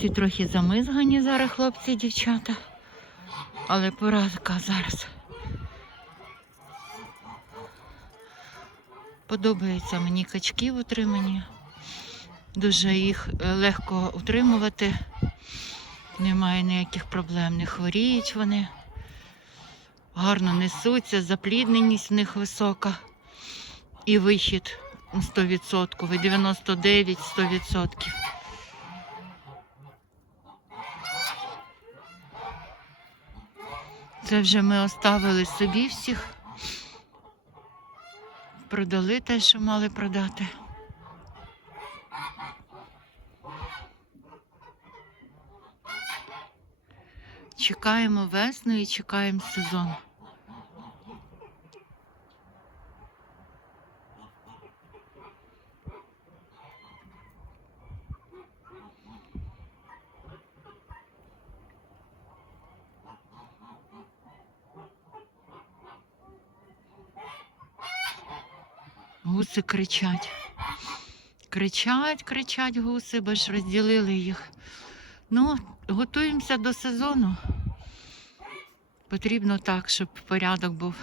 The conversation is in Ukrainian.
Ці трохи замизгані зараз хлопці і дівчата. Але пора така зараз. Подобаються мені качки в утриманні. Дуже їх е, легко утримувати. Немає ніяких проблем, не хворіють вони. Гарно несуться, заплідненість в них висока. І вихід 100%, 99-100%. Це вже ми оставили собі всіх. Продали те, що мали продати. Чекаємо весну і чекаємо сезон. Гуси кричать. Кричать, кричать гуси, бо ж розділили їх. Ну, готуємося до сезону. Потрібно так, щоб порядок був.